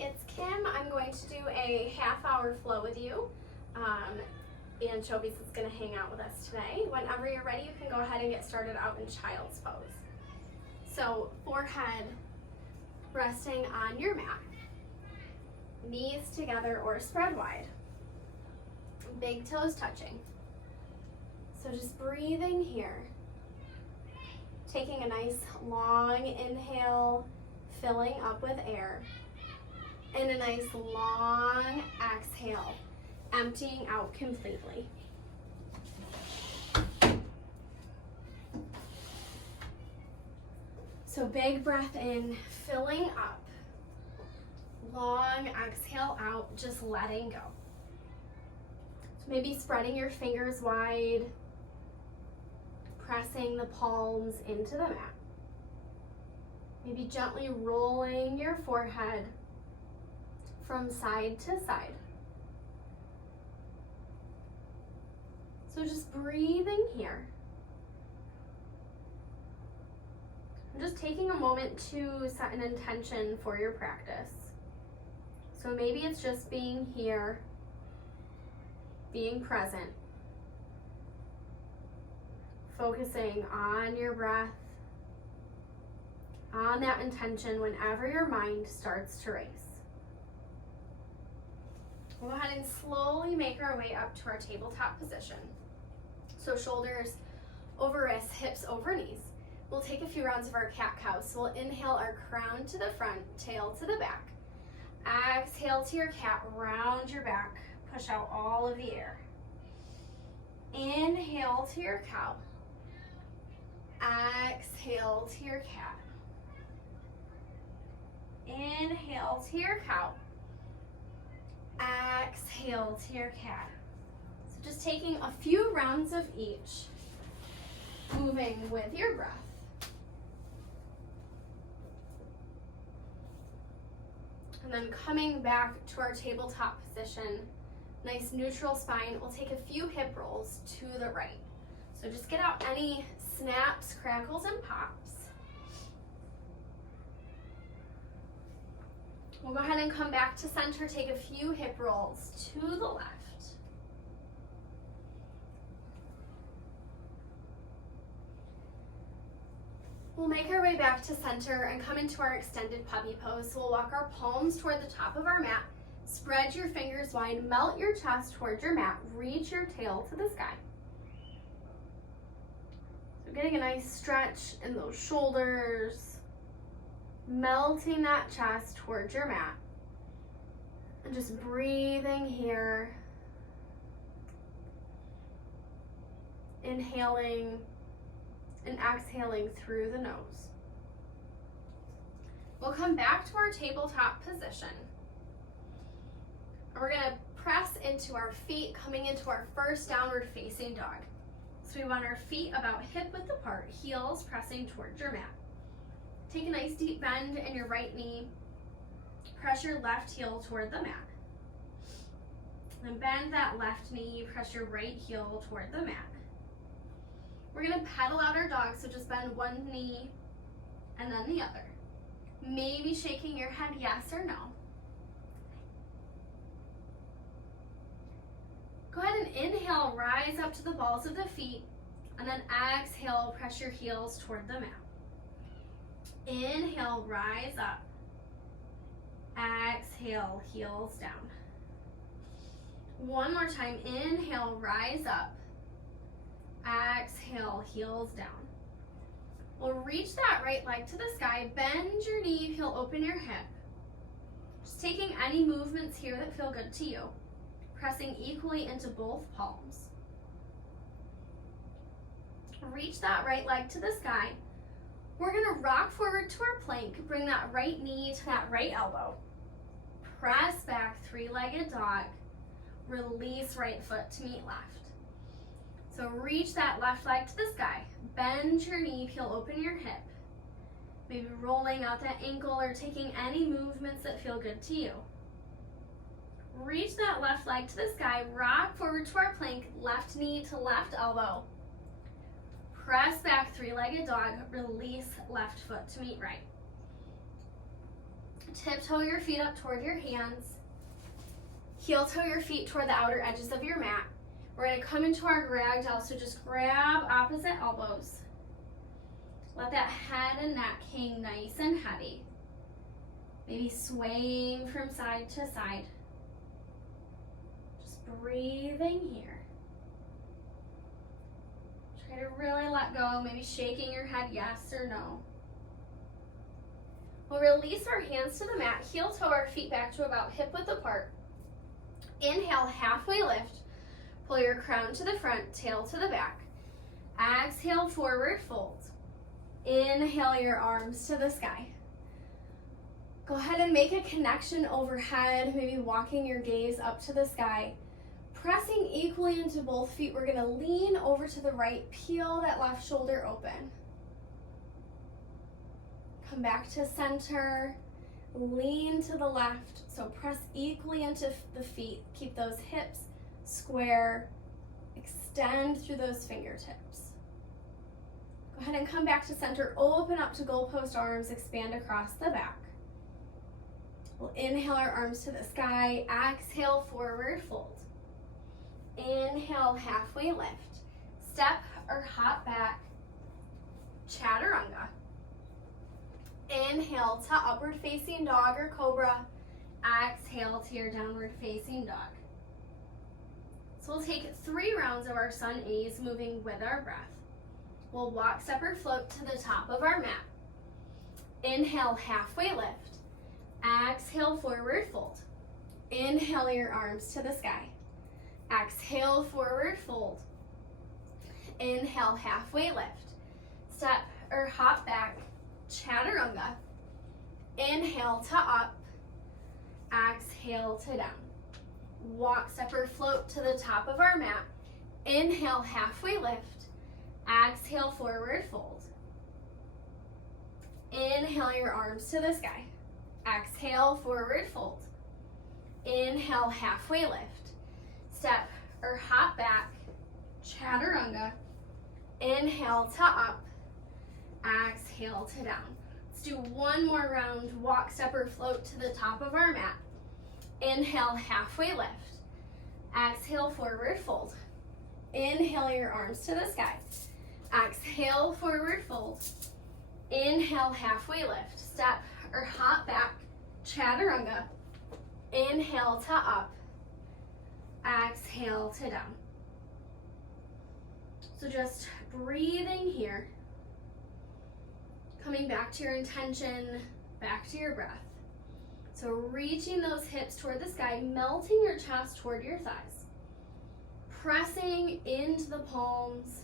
it's Kim. I'm going to do a half-hour flow with you. Anchovies is going to hang out with us today. Whenever you're ready, you can go ahead and get started out in child's pose. So forehead resting on your mat, knees together or spread wide, big toes touching. So just breathing here, taking a nice long inhale, filling up with air, and a nice long exhale, emptying out completely. So big breath in, filling up, long exhale out, just letting go. So maybe spreading your fingers wide, pressing the palms into the mat. Maybe gently rolling your forehead from side to side. So just breathing here. I'm just taking a moment to set an intention for your practice. So maybe it's just being here, being present, focusing on your breath, on that intention whenever your mind starts to race. We'll go ahead and slowly make our way up to our tabletop position. So shoulders over wrists, hips over knees. We'll take a few rounds of our cat-cow. So we'll inhale our crown to the front, tail to the back. Exhale to your cat, round your back, push out all of the air. Inhale to your cow. Exhale to your cat. Inhale to your cow. Exhale to your cat. So just taking a few rounds of each, moving with your breath. And then coming back to our tabletop position, nice neutral spine. We'll take a few hip rolls to the right. So just get out any snaps, crackles, and pops. We'll go ahead and come back to center, take a few hip rolls to the left. We'll make our way back to center and come into our extended puppy pose. So we'll walk our palms toward the top of our mat, spread your fingers wide, melt your chest towards your mat, reach your tail to the sky. So getting a nice stretch in those shoulders, melting that chest towards your mat, and just breathing here, inhaling and exhaling through the nose. We'll come back to our tabletop position. And we're gonna press into our feet, coming into our first downward facing dog. So we want our feet about hip width apart, heels pressing towards your mat. Take a nice deep bend in your right knee. Press your left heel toward the mat. Then bend that left knee, press your right heel toward the mat. We're gonna pedal out our dog, so just bend one knee and then the other. Maybe shaking your head yes or no. Go ahead and inhale, rise up to the balls of the feet, and then exhale, press your heels toward the mat. Inhale, rise up. Exhale, heels down. One more time, inhale, rise up. Exhale, heels down. We'll reach that right leg to the sky, bend your knee, peel open your hip. Just taking any movements here that feel good to you. Pressing equally into both palms. Reach that right leg to the sky. We're gonna rock forward to our plank, bring that right knee to that right elbow. Press back, three-legged dog. Release right foot to meet left. So reach that left leg to the sky. Bend your knee, peel open your hip. Maybe rolling out that ankle or taking any movements that feel good to you. Reach that left leg to the sky, rock forward to our plank, left knee to left elbow. Press back, three-legged dog, release left foot to meet right. Tiptoe your feet up toward your hands. Heel toe your feet toward the outer edges of your mat. We're going to come into our ragdoll, so just grab opposite elbows. Let that head and neck hang nice and heavy. Maybe swaying from side to side. Just breathing here. Try to really let go, maybe shaking your head yes or no. We'll release our hands to the mat, heel toe our feet back to about hip width apart. Inhale, halfway lift. Pull your crown to the front, tail to the back. Exhale, forward fold. Inhale your arms to the sky. Go ahead and make a connection overhead, maybe walking your gaze up to the sky. Pressing equally into both feet, we're gonna lean over to the right, peel that left shoulder open. Come back to center, lean to the left, so press equally into the feet. Keep those hips square, extend through those fingertips. Go ahead and come back to center, open up to goalpost arms, expand across the back. We'll inhale our arms to the sky, exhale, forward fold. Inhale, halfway lift. Step or hop back, chaturanga. Inhale to upward facing dog or cobra. Exhale to your downward facing dog. So we'll take 3 rounds of our sun A's, moving with our breath. We'll walk, step, or float to the top of our mat. Inhale, halfway lift. Exhale, forward fold. Inhale your arms to the sky. Exhale, forward fold. Inhale, halfway lift. Step or hop back, chaturanga. Inhale to up. Exhale to down. Walk, step, or float to the top of our mat. Inhale, halfway lift. Exhale, forward fold. Inhale your arms to the sky. Exhale, forward fold. Inhale, halfway lift. Step or hop back, chaturanga. Inhale to up. Exhale to down. Let's do one more round. Walk, step, or float to the top of our mat. Inhale, halfway lift. Exhale, forward fold. Inhale your arms to the sky. Exhale, forward fold. Inhale, halfway lift. Step or hop back, chaturanga. Inhale to up. Exhale to down. So just breathing here. Coming back to your intention, back to your breath. So reaching those hips toward the sky, melting your chest toward your thighs. Pressing into the palms.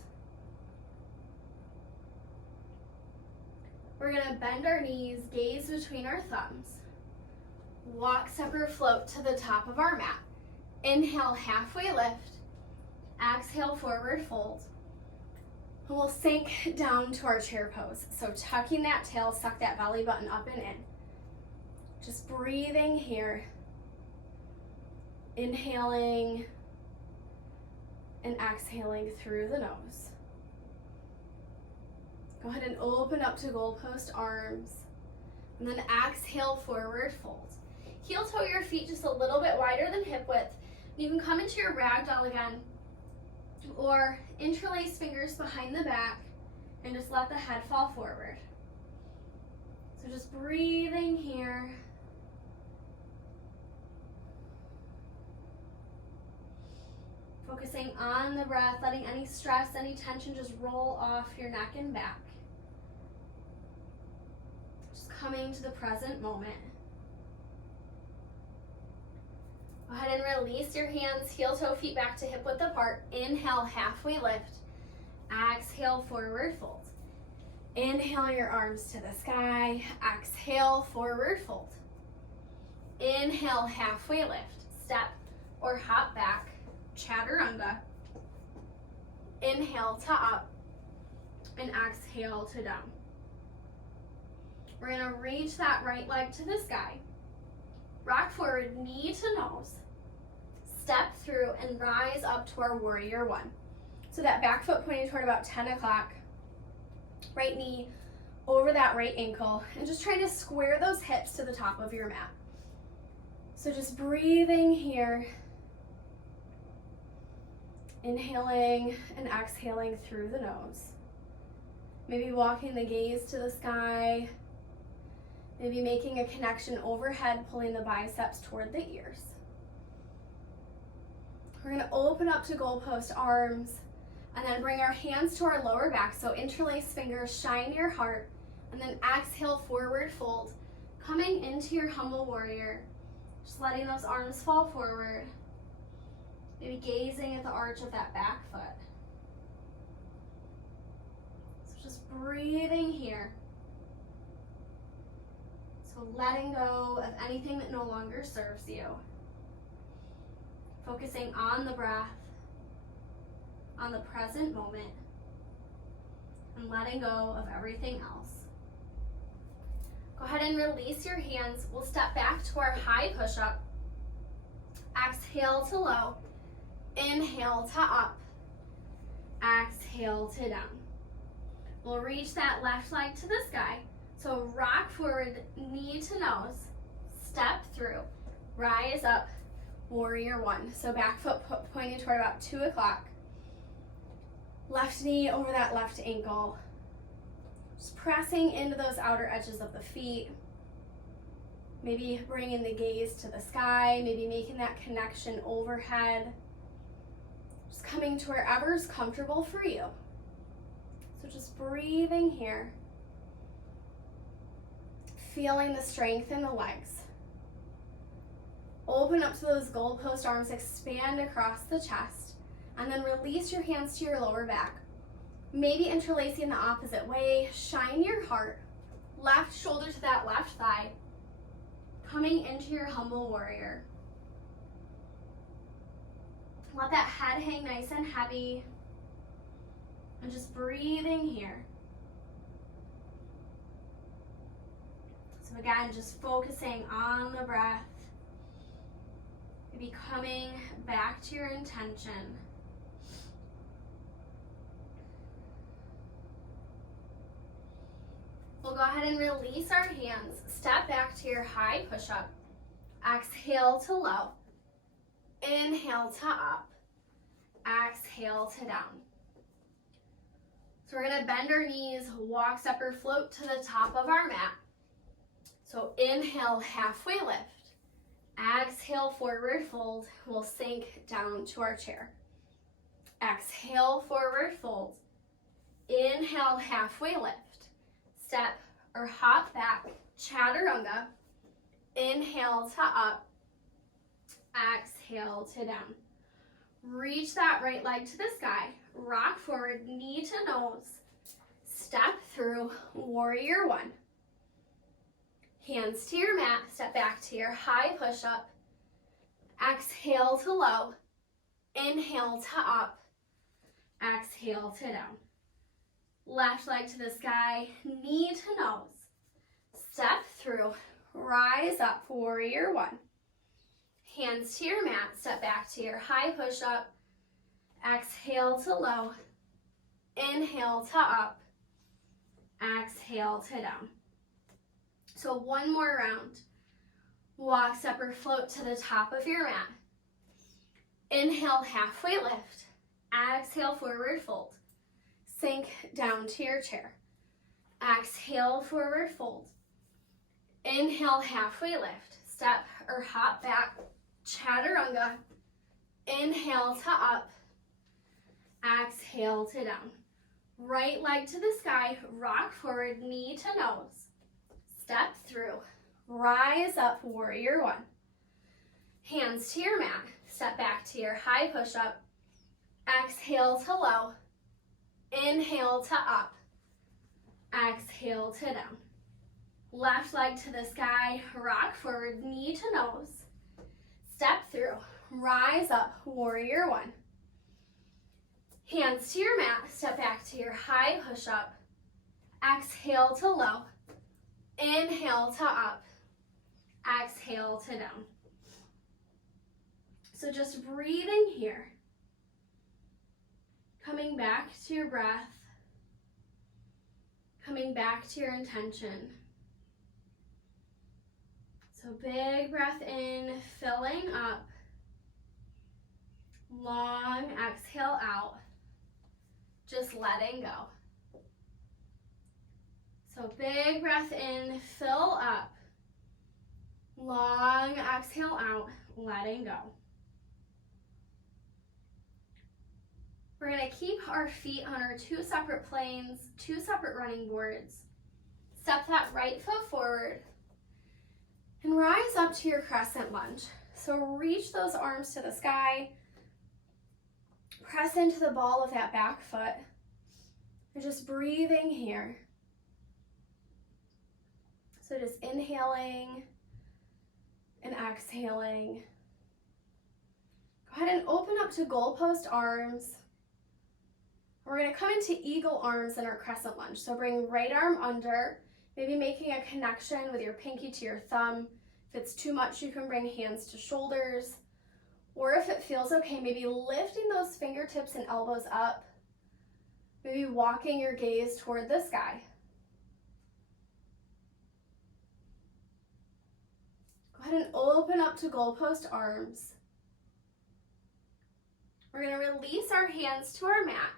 We're gonna bend our knees, gaze between our thumbs. Walk, step, or float to the top of our mat. Inhale, halfway lift. Exhale, forward fold. And we'll sink down to our chair pose. So tucking that tail, suck that belly button up and in. Just breathing here. Inhaling and exhaling through the nose. Go ahead and open up to goalpost arms. And then exhale, forward fold. Heel toe your feet just a little bit wider than hip width. You can come into your ragdoll again, or interlace fingers behind the back and just let the head fall forward. So just breathing here. Focusing on the breath, letting any stress, any tension just roll off your neck and back. Just coming to the present moment. Go ahead and release your hands, heel toe feet back to hip width apart. Inhale, halfway lift. Exhale, forward fold. Inhale your arms to the sky. Exhale, forward fold. Inhale, halfway lift. Step or hop back, chaturanga. Inhale to up and exhale to down. We're gonna reach that right leg to the sky. Rock forward, knee to nose. Step through and rise up to our warrior one. So that back foot pointing toward about 10 o'clock. Right knee over that right ankle, and just try to square those hips to the top of your mat. So just breathing here, inhaling and exhaling through the nose. Maybe walking the gaze to the sky, maybe making a connection overhead, pulling the biceps toward the ears. We're going to open up to goalpost arms, and then bring our hands to our lower back. So interlace fingers, shine your heart, and then exhale, forward fold. Coming into your humble warrior, just letting those arms fall forward. Maybe gazing at the arch of that back foot. So just breathing here. So letting go of anything that no longer serves you. Focusing on the breath, on the present moment, and letting go of everything else. Go ahead and release your hands. We'll step back to our high push-up. Exhale to low. Inhale to up. Exhale to down. We'll reach that left leg to the sky. So rock forward, knee to nose. Step through. Rise up, warrior one. So back foot pointing toward about 2 o'clock. Left knee over that left ankle. Just pressing into those outer edges of the feet. Maybe bringing the gaze to the sky, maybe making that connection overhead. Just coming to wherever's comfortable for you. So just breathing here. Feeling the strength in the legs. Open up to those goalpost arms, expand across the chest, and then release your hands to your lower back. Maybe interlacing the opposite way. Shine your heart. Left shoulder to that left thigh. Coming into your humble warrior. Let that head hang nice and heavy. And just breathing here. So again, just focusing on the breath. Maybe coming back to your intention. We'll go ahead and release our hands. Step back to your high push-up. Exhale to low. Inhale to up. Exhale to down. So we're going to bend our knees, walk, step, or float to the top of our mat. So inhale, halfway lift. Exhale, forward fold. We'll sink down to our chair. Exhale, forward fold. Inhale, halfway lift. Step or hop back, chaturanga. Inhale to up. Exhale to down. Reach that right leg to the sky. Rock forward, knee to nose. Step through, warrior one. Hands to your mat, step back to your high push-up. Exhale to low. Inhale to up. Exhale to down. Left leg to the sky, knee to nose. Step through, rise up, warrior one. Hands to your mat, step back to your high push-up. Exhale to low. Inhale to up. Exhale to down. So one more round. Walk, step, or float to the top of your mat. Inhale, halfway lift. Exhale, forward fold. Sink down to your chair. Exhale, forward fold. Inhale, halfway lift. Step or hop back, chaturanga. Inhale to up. Exhale to down. Right leg to the sky, rock forward, knee to nose. Step through, rise up, warrior one. Hands to your mat, step back to your high push-up. Exhale to low. Inhale to up. Exhale to down. Left leg to the sky, rock forward, knee to nose. Step through, rise up, warrior one. Hands to your mat, step back to your high push-up. Exhale to low. Inhale to up. Exhale to down. So just breathing here. Coming back to your breath. Coming back to your intention. So big breath in, filling up. Long exhale out. Just letting go. So big breath in, fill up. Long exhale out, letting go. We're going to keep our feet on our two separate planes, two separate running boards. Step that right foot forward and rise up to your crescent lunge. So reach those arms to the sky. Press into the ball of that back foot. You're just breathing here. So just inhaling and exhaling. Go ahead and open up to goalpost arms. We're going to come into eagle arms in our crescent lunge. So bring right arm under, maybe making a connection with your pinky to your thumb. If it's too much, you can bring hands to shoulders. Or if it feels okay, maybe lifting those fingertips and elbows up. Maybe walking your gaze toward the sky. Go ahead and open up to goalpost arms. We're going to release our hands to our mat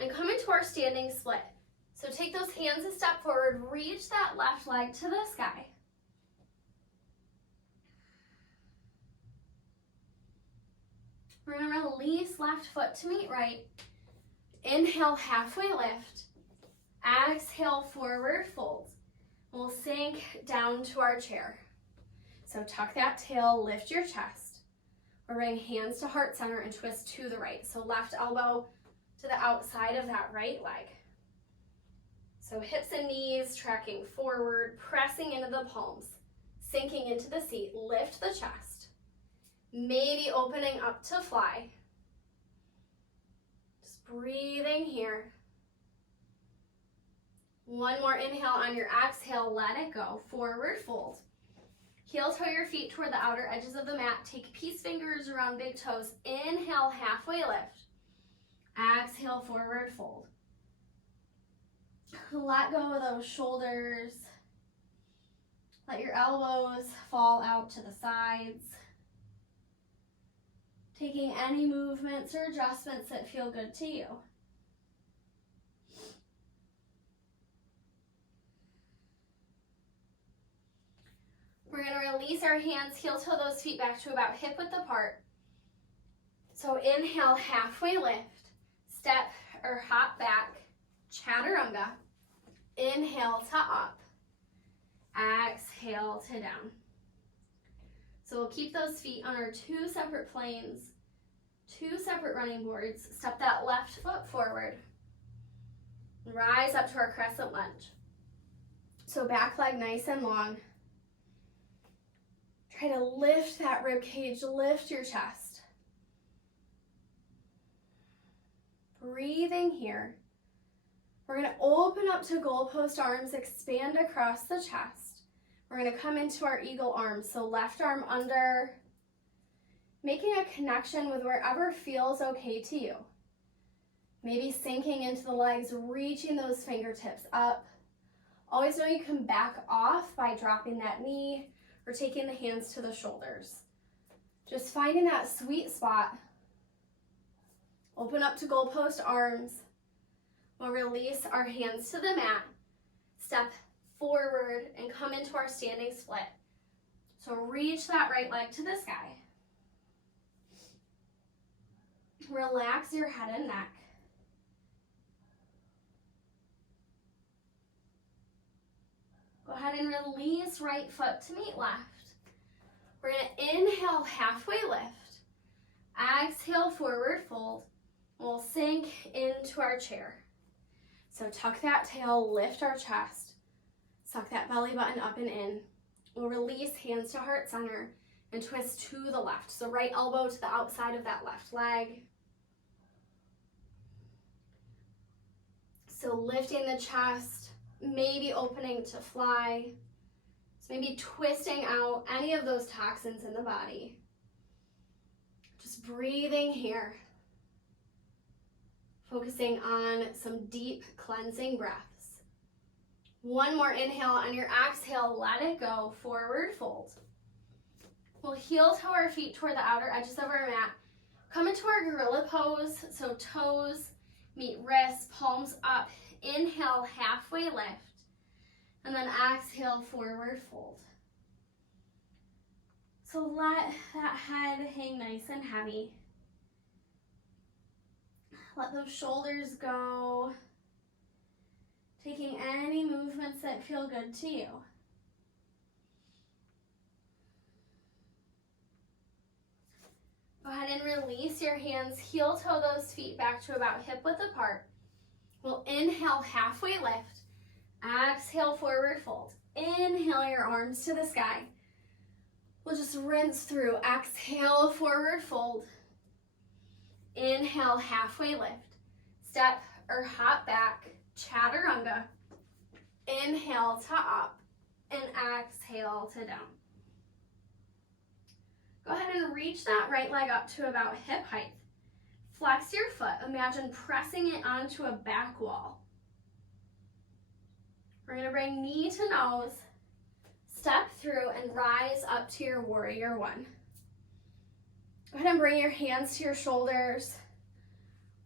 and come into our standing split. So take those hands a step forward, reach that left leg to the sky. We're going to release left foot to meet right. Inhale, halfway lift. Exhale, forward fold. We'll sink down to our chair. So tuck that tail, lift your chest. We'll bring hands to heart center and twist to the right. So left elbow to the outside of that right leg. So hips and knees tracking forward, pressing into the palms, sinking into the seat, lift the chest. Maybe opening up to fly. Just breathing here. One more inhale on your exhale, let it go. Forward fold. Heel toe your feet toward the outer edges of the mat. Take peace fingers around big toes. Inhale, halfway lift. Exhale, forward fold. Let go of those shoulders. Let your elbows fall out to the sides. Taking any movements or adjustments that feel good to you. We're going to release our hands, heel toe those feet back to about hip width apart. So inhale, halfway lift. Step or hop back, chaturanga. Inhale to up. Exhale to down. So we'll keep those feet on our two separate planes, two separate running boards. Step that left foot forward. Rise up to our crescent lunge. So back leg nice and long. Try to lift that rib cage, lift your chest. Breathing here. We're going to open up to goalpost arms, expand across the chest. We're going to come into our eagle arms, so left arm under, making a connection with wherever feels okay to you. Maybe sinking into the legs, reaching those fingertips up. Always know you can back off by dropping that knee or taking the hands to the shoulders. Just finding that sweet spot. Open up to goalpost arms. We'll release our hands to the mat. Step forward and come into our standing split. So reach that right leg to the sky. Relax your head and neck. Go ahead and release right foot to meet left. We're going to inhale, halfway lift. Exhale, forward fold. We'll sink into our chair. So tuck that tail, lift our chest. Suck that belly button up and in. We'll release hands to heart center and twist to the left. So right elbow to the outside of that left leg. So lifting the chest, maybe opening to fly. So maybe twisting out any of those toxins in the body. Just breathing here. Focusing on some deep cleansing breaths. One more inhale. On your exhale, let it go. Forward fold. We'll heel toe our feet toward the outer edges of our mat. Come into our gorilla pose. So toes meet wrists, palms up. Inhale, halfway lift. And then exhale, forward fold. So let that head hang nice and heavy. Let those shoulders go. Taking any movements that feel good to you. Go ahead and release your hands. Heel toe those feet back to about hip width apart. We'll inhale, halfway lift. Exhale, forward fold. Inhale your arms to the sky. We'll just rinse through. Exhale, forward fold. Inhale, halfway lift. Step or hop back, chaturanga. Inhale to up and exhale to down. Go ahead and reach that right leg up to about hip height. Flex your foot. Imagine pressing it onto a back wall. We're going to bring knee to nose, step through, and rise up to your warrior one. Go ahead and bring your hands to your shoulders.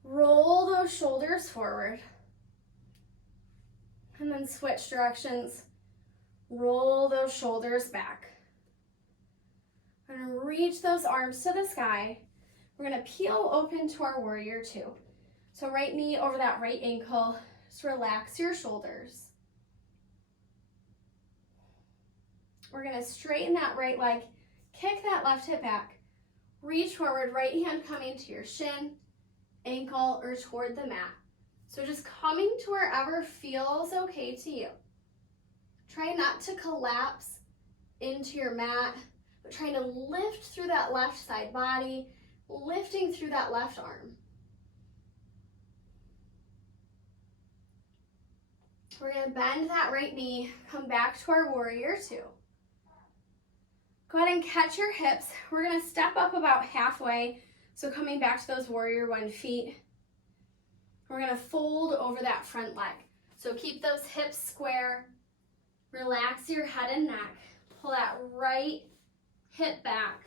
Roll those shoulders forward. And then switch directions. Roll those shoulders back. We're going to reach those arms to the sky. We're going to peel open to our warrior two. So right knee over that right ankle. Just relax your shoulders. We're going to straighten that right leg. Kick that left hip back. Reach forward, right hand coming to your shin, ankle, or toward the mat. So just coming to wherever feels okay to you. Try not to collapse into your mat, but trying to lift through that left side body, lifting through that left arm. We're going to bend that right knee, come back to our warrior two. Go ahead and catch your hips. We're going to step up about halfway, so coming back to those warrior one feet. We're going to fold over that front leg. So keep those hips square. Relax your head and neck. Pull that right hip back.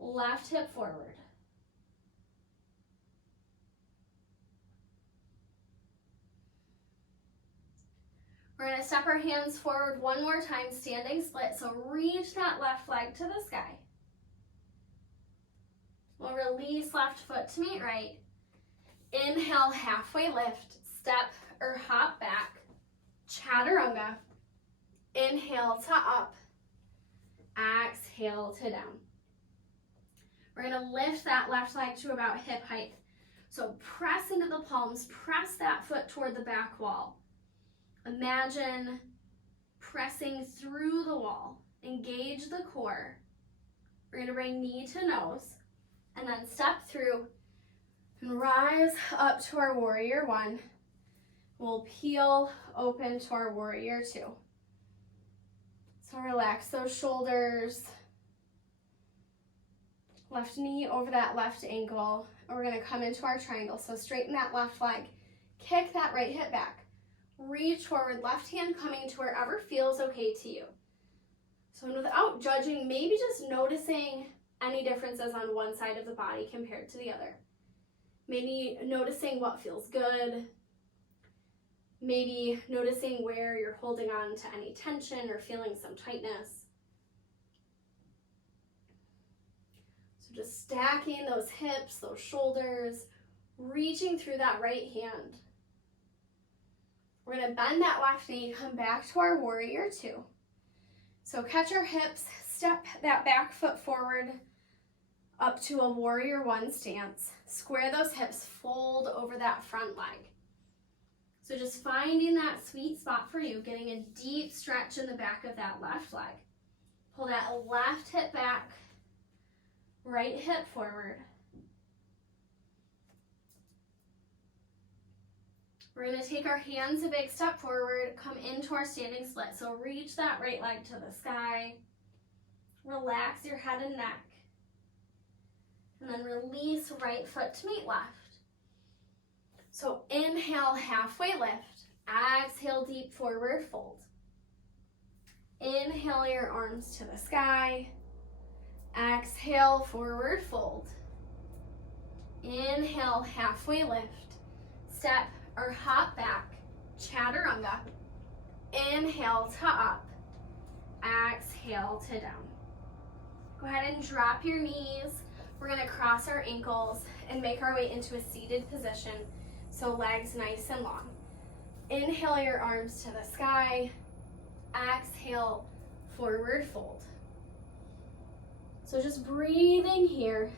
Left hip forward. We're going to step our hands forward one more time, standing split. So reach that left leg to the sky. We'll release left foot to meet right. Inhale, halfway lift, step or hop back, chaturanga. Inhale to up, exhale to down. We're going to lift that left leg to about hip height. So press into the palms, press that foot toward the back wall. Imagine pressing through the wall. Engage the core. We're going to bring knee to nose and then step through and rise up to our warrior one. We'll peel open to our warrior two. So relax those shoulders. Left knee over that left ankle. And we're going to come into our triangle. So straighten that left leg. Kick that right hip back. Reach forward, left hand coming to wherever feels okay to you. So without judging, maybe just noticing any differences on one side of the body compared to the other. Maybe noticing what feels good. Maybe noticing where you're holding on to any tension or feeling some tightness. So just stacking those hips, those shoulders, reaching through that right hand. We're going to bend that left knee, come back to our warrior two. So catch our hips, step that back foot forward up to a warrior one stance. Square those hips, fold over that front leg. So just finding that sweet spot for you, getting a deep stretch in the back of that left leg. Pull that left hip back, right hip forward. We're going to take our hands a big step forward, come into our standing split. So reach that right leg to the sky. Relax your head and neck. And then release right foot to meet left. So inhale, halfway lift. Exhale, deep forward fold. Inhale your arms to the sky. Exhale, forward fold. Inhale, halfway lift. Step or hop back, chaturanga. Inhale to up. Exhale to down. Go ahead and drop your knees. We're gonna cross our ankles and make our way into a seated position. So legs nice and long. Inhale your arms to the sky. Exhale, forward fold. So just breathing here.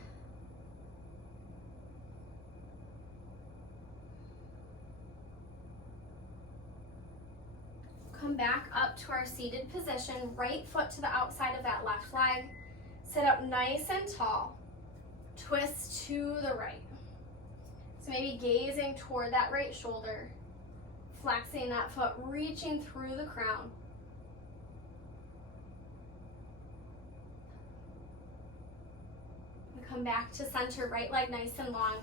Come back up to our seated position, right foot to the outside of that left leg. Sit up nice and tall. Twist to the right. So maybe gazing toward that right shoulder, flexing that foot, reaching through the crown. Come back to center, right leg nice and long.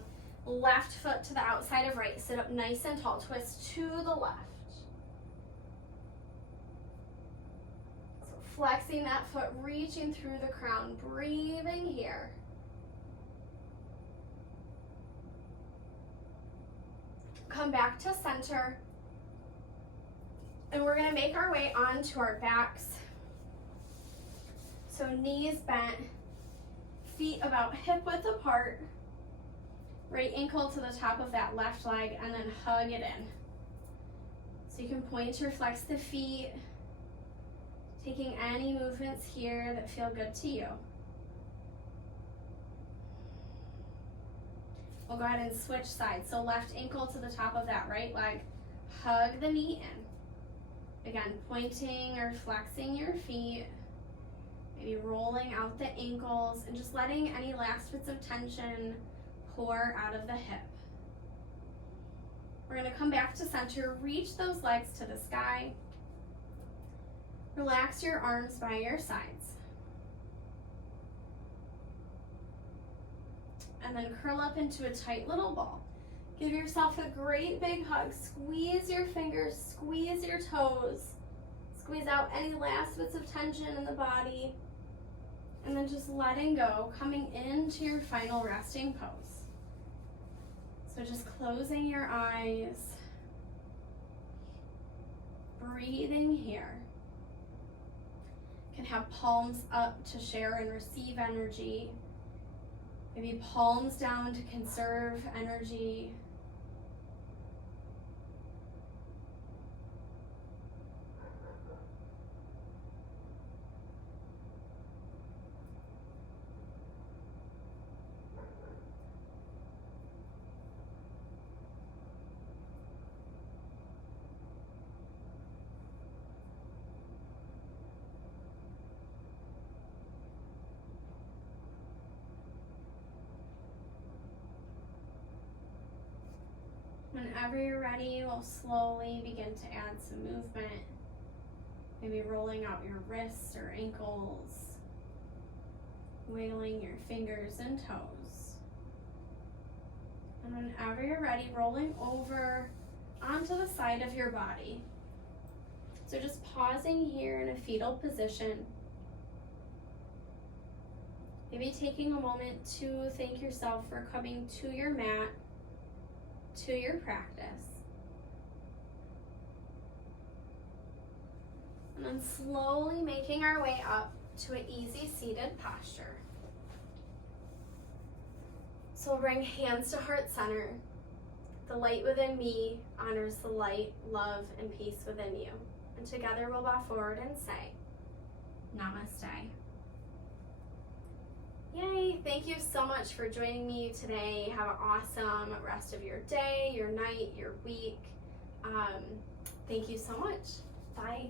Left foot to the outside of right. Sit up nice and tall. Twist to the left. So flexing that foot, reaching through the crown. Breathing here. Come back to center. And we're going to make our way onto our backs. So knees bent. Feet about hip width apart, right ankle to the top of that left leg, and then hug it in. So you can point or flex the feet, taking any movements here that feel good to you. We'll go ahead and switch sides. So left ankle to the top of that right leg, hug the knee in. Again, pointing or flexing your feet. Maybe rolling out the ankles and just letting any last bits of tension pour out of the hip. We're going to come back to center, reach those legs to the sky. Relax your arms by your sides. And then curl up into a tight little ball. Give yourself a great big hug. Squeeze your fingers, squeeze your toes. Squeeze out any last bits of tension in the body. And then just letting go, coming into your final resting pose. So just closing your eyes, breathing here. You can have palms up to share and receive energy. Maybe palms down to conserve energy. Whenever you're ready, we'll slowly begin to add some movement. Maybe rolling out your wrists or ankles, wiggling your fingers and toes. And whenever you're ready, rolling over onto the side of your body. So just pausing here in a fetal position. Maybe taking a moment to thank yourself for coming to your mat, to your practice. And then slowly making our way up to an easy seated posture. So we'll bring hands to heart center. The light within me honors the light, love, and peace within you. And together we'll bow forward and say, Namaste. Yay, thank you so much for joining me today. Have an awesome rest of your day, your night, your week. Thank you so much. Bye.